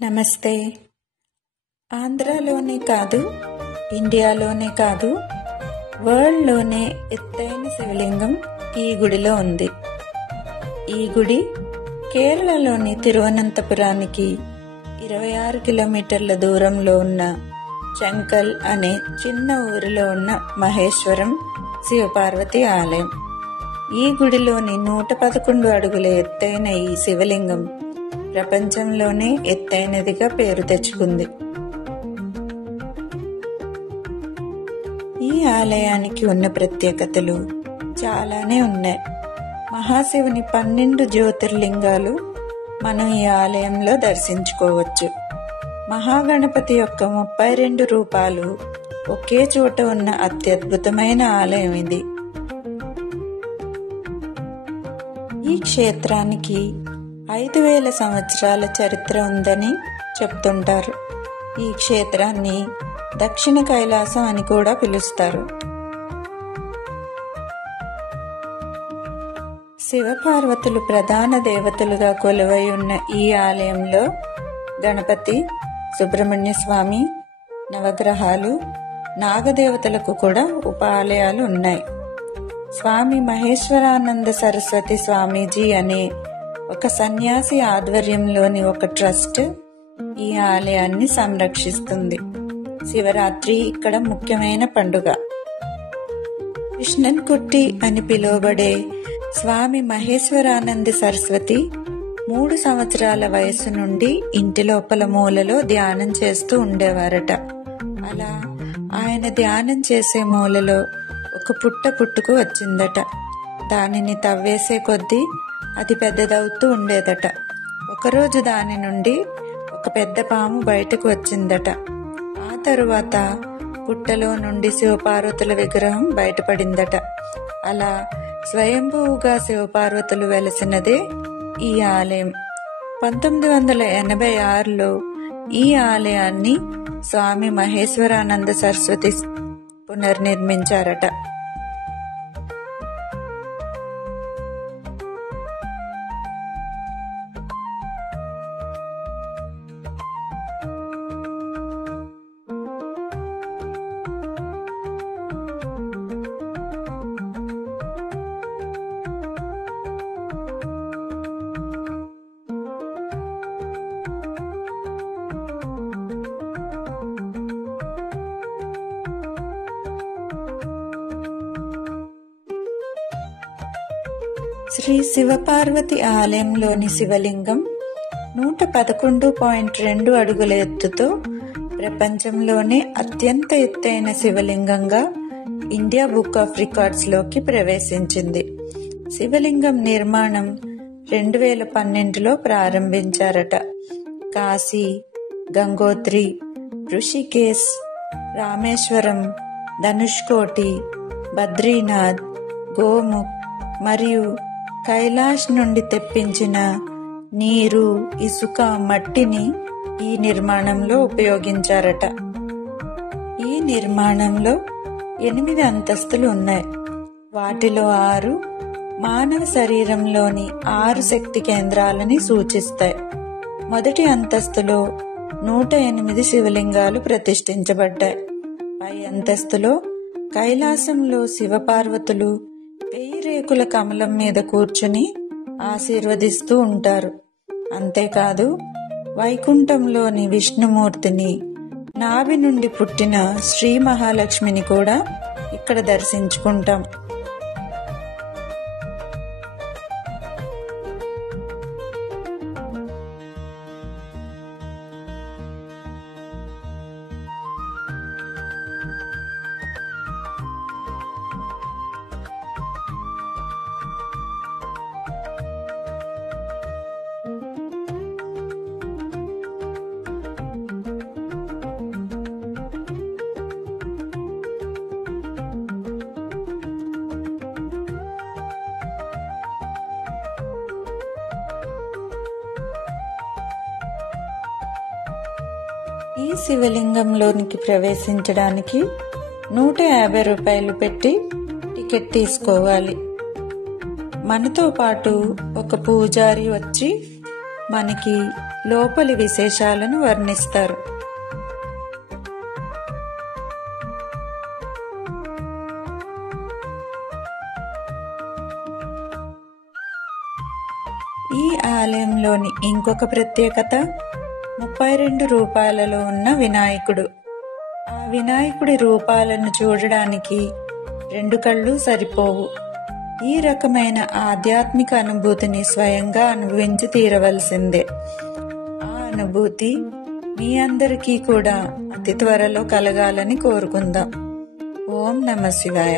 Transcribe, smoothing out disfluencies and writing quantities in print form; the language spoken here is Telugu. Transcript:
నమస్తే. ఆంధ్రాలోనే కాదు, ఇండియాలోనే కాదు, వరల్డ్లోనే ఎత్తైన శివలింగం ఈ గుడిలో ఉంది. ఈ గుడి కేరళలోని తిరువనంతపురానికి 26 కిలోమీటర్ల దూరంలో ఉన్న చంకల్ అనే చిన్న ఊరిలో ఉన్న మహేశ్వరం శివపార్వతి ఆలయం. ఈ గుడిలోని 111 అడుగుల ఎత్తైన ఈ శివలింగం ప్రపంచంలోనే ఎత్తైనదిగా పేరు తెచ్చుకుంది. ఈ ఆలయానికి ఉన్న ప్రత్యేకతలు చాలానే ఉన్నాయి. మహాశివుని 12 జ్యోతిర్లింగాలు మనం ఈ ఆలయంలో దర్శించుకోవచ్చు. మహాగణపతి యొక్క 32 రూపాలు ఒకే చోట ఉన్న అత్యద్భుతమైన ఆలయం ఇది. ఈ క్షేత్రానికి 5000 సంవత్సరాల చరిత్ర ఉందని చెప్తుంటారు. ఈ క్షేత్రాన్ని దక్షిణ కైలాసం అని కూడా పిలుస్తారు. శివపార్వతులు ప్రధాన దేవతలుగా కొలువై ఉన్న ఈ ఆలయంలో గణపతి, సుబ్రహ్మణ్య స్వామి, నవగ్రహాలు, నాగదేవతలకు కూడా ఉప ఆలయాలు ఉన్నాయి. స్వామి మహేశ్వరానంద సరస్వతి స్వామీజీ అనే ఒక సన్యాసి ఆధ్వర్యంలోని ఒక ట్రస్ట్ ఈ ఆలయాన్ని సంరక్షిస్తుంది. శివరాత్రి ఇక్కడ ముఖ్యమైన పండుగ. కృష్ణన్ కుట్టి అని పిలువబడే స్వామి మహేశ్వరానంద సరస్వతి 3 సంవత్సరాల వయసు నుండి ఇంటి లోపల మూలలో ధ్యానం చేస్తూ ఉండేవారట. అలా ఆయన ధ్యానం చేసే మూలలో ఒక పుట్టుకు వచ్చిందట. దానిని తవ్వేసే కొద్దీ అది పెద్దదవుతూ ఉండేదట. ఒకరోజు దాని నుండి ఒక పెద్ద పాము బయటకు వచ్చిందట. ఆ తరువాత పుట్టలో నుండి శివపార్వతుల విగ్రహం బయటపడిందట. అలా స్వయంభూగా శివపార్వతులు వెలసినదే ఈ ఆలయం. 1986లో ఈ ఆలయాన్ని స్వామి మహేశ్వరానంద సరస్వతి పునర్నిర్మించారట. శ్రీ శివపార్వతి ఆలయంలోని శివలింగం 111.2 అడుగుల ఎత్తుతో ప్రపంచంలోనే అత్యంత ఎత్తైన శివలింగంగా ఇండియా బుక్ ఆఫ్ రికార్డ్స్ లోకి ప్రవేశించింది. శివలింగం నిర్మాణం 2012లో ప్రారంభించారట. కాశీ, గంగోత్రి, ఋషికేశ్, రామేశ్వరం, ధనుష్కోటి, బద్రీనాథ్, గోముఖ్ మరియు కైలాష్ నుండి తెప్పించిన నీరు, ఇసుక, మట్టిని ఈ నిర్మాణంలో ఉపయోగించారట. ఈ నిర్మాణంలో 8 అంతస్తులు ఉన్నాయి. వాటిలో 6 మానవ శరీరంలోని 6 శక్తి కేంద్రాలని సూచిస్తాయి. మొదటి అంతస్తులో 108 శివలింగాలు ప్రతిష్ఠించబడ్డాయి. పై అంతస్తులో కైలాసంలో శివపార్వతులు 1000 రేకుల కమలం మీద కూర్చుని ఆశీర్వదిస్తూ ఉంటారు. అంతేకాదు, వైకుంఠంలోని విష్ణుమూర్తిని, నాభి నుండి పుట్టిన శ్రీ మహాలక్ష్మిని కూడా ఇక్కడ దర్శించుకుంటాం. ఈ శివలింగంలోనికి ప్రవేశించడానికి 150 రూపాయలు పెట్టి టికెట్ తీసుకోవాలి. మనతో పాటు ఒక పూజారి వచ్చి మనకి లోపలి విశేషాలను వర్ణిస్తారు. ఈ ఆలయంలోని ఇంకొక ప్రత్యేకత 32 రూపాలలో ఉన్న వినాయకుడు. ఆ వినాయకుడి రూపాలను చూడడానికి 2 కళ్ళు సరిపోవు. ఈ రకమైన ఆధ్యాత్మిక అనుభూతిని స్వయంగా అనుభవించి తీరవలసిందే. ఆ అనుభూతి మీ అందరికీ కూడా అతి త్వరలో కలగాలని కోరుకుందాం. ఓం నమః శివాయ.